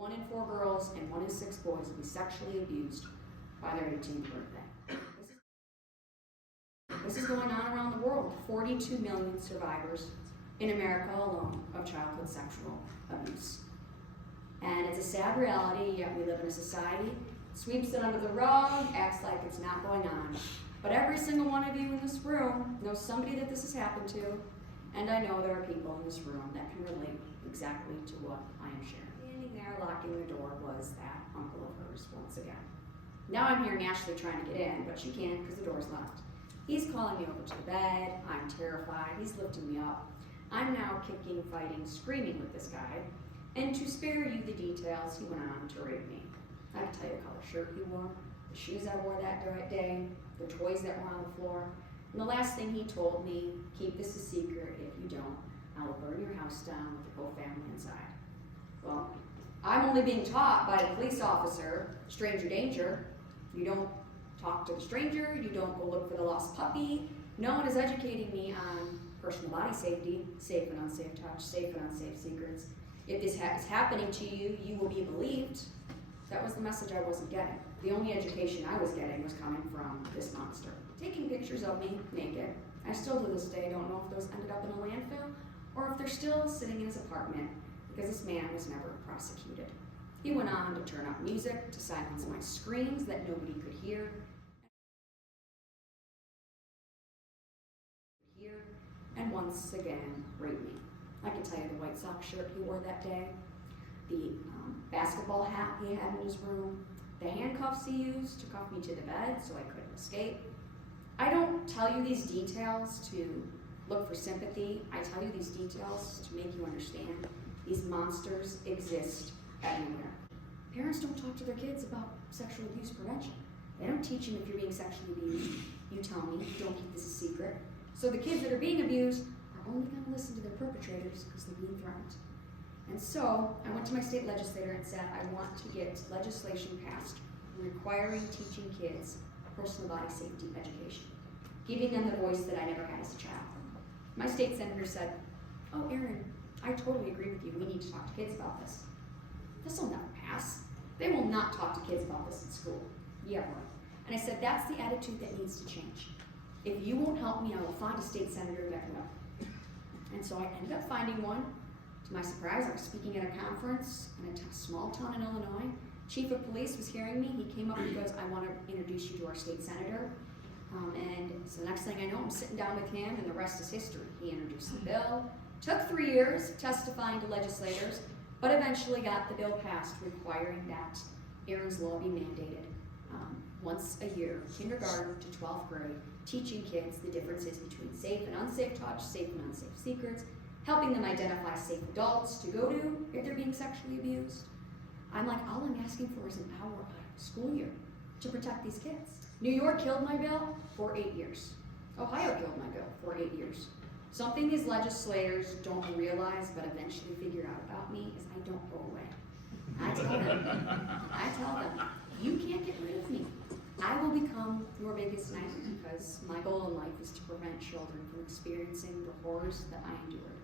1 in 4 girls and 1 in 6 boys will be sexually abused by their 18th birthday. This is going on around the world. 42 million survivors in America alone of childhood sexual abuse. And it's a sad reality, yet we live in a society that sweeps it under the rug, acts like it's not going on. But every single one of you in this room knows somebody that this has happened to, and I know there are people in this room that can relate exactly to what I am sharing. Standing there locking the door was that uncle of hers once again. Now I'm hearing Ashley trying to get in, but she can't because the door's locked. He's calling me over to the bed. I'm terrified. He's lifting me up. I'm now kicking, fighting, screaming with this guy. And to spare you the details, he went on to rape me. I can tell you the color shirt he wore, the shoes I wore that day, the toys that were on the floor. And the last thing he told me, keep this a secret. If you don't, I will burn your house down with the whole family inside. Well, I'm only being taught by a police officer, stranger danger. You don't talk to the stranger, you don't go look for the lost puppy. No one is educating me on personal body safety, safe and unsafe touch, safe and unsafe secrets. If this is happening to you, you will be believed. That was the message I wasn't getting. The only education I was getting was coming from this monster. Taking pictures of me naked. I still to this day don't know if those ended up in a landfill or if they're still sitting in his apartment because this man was never prosecuted. He went on to turn up music to silence my screams that nobody could hear. And once again, rape me. I can tell you the White Sox shirt he wore that day, the basketball hat he had in his room, the handcuffs he used to cuff me to the bed so I couldn't escape. I don't tell you these details to look for sympathy. I tell you these details to make you understand these monsters exist everywhere. Parents don't talk to their kids about sexual abuse prevention. They don't teach them if you're being sexually abused. You tell me, don't keep this a secret. So the kids that are being abused are only going to listen to their perpetrators because they're being threatened. And so I went to my state legislator and said, I want to get legislation passed requiring teaching kids personal body safety education, giving them the voice that I never had as a child. My state senator said, oh, Erin, I totally agree with you. We need to talk to kids about this. This will never pass. They will not talk to kids about this in school. Yeah, right. And I said, that's the attitude that needs to change. If you won't help me, I will find a state senator that will. And so I ended up finding one. To my surprise, I was speaking at a conference in a small town in Illinois. Chief of police was hearing me. He came up and goes, I want to introduce you to our state senator. And so the next thing I know, I'm sitting down with him, and the rest is history. He introduced the bill. Took 3 years testifying to legislators, but eventually got the bill passed requiring that Erin's law be mandated once a year, kindergarten to 12th grade, teaching kids the differences between safe and unsafe touch, safe and unsafe secrets, helping them identify safe adults to go to if they're being sexually abused. I'm like, all I'm asking for is an hour out of the school year to protect these kids. New York killed my bill for 8 years. Ohio killed my bill for 8 years. Something these legislators don't realize but eventually figure out about me is I don't go away. I tell them, you can't get rid of me. I will become your biggest nightmare because my goal in life is to prevent children from experiencing the horrors that I endured.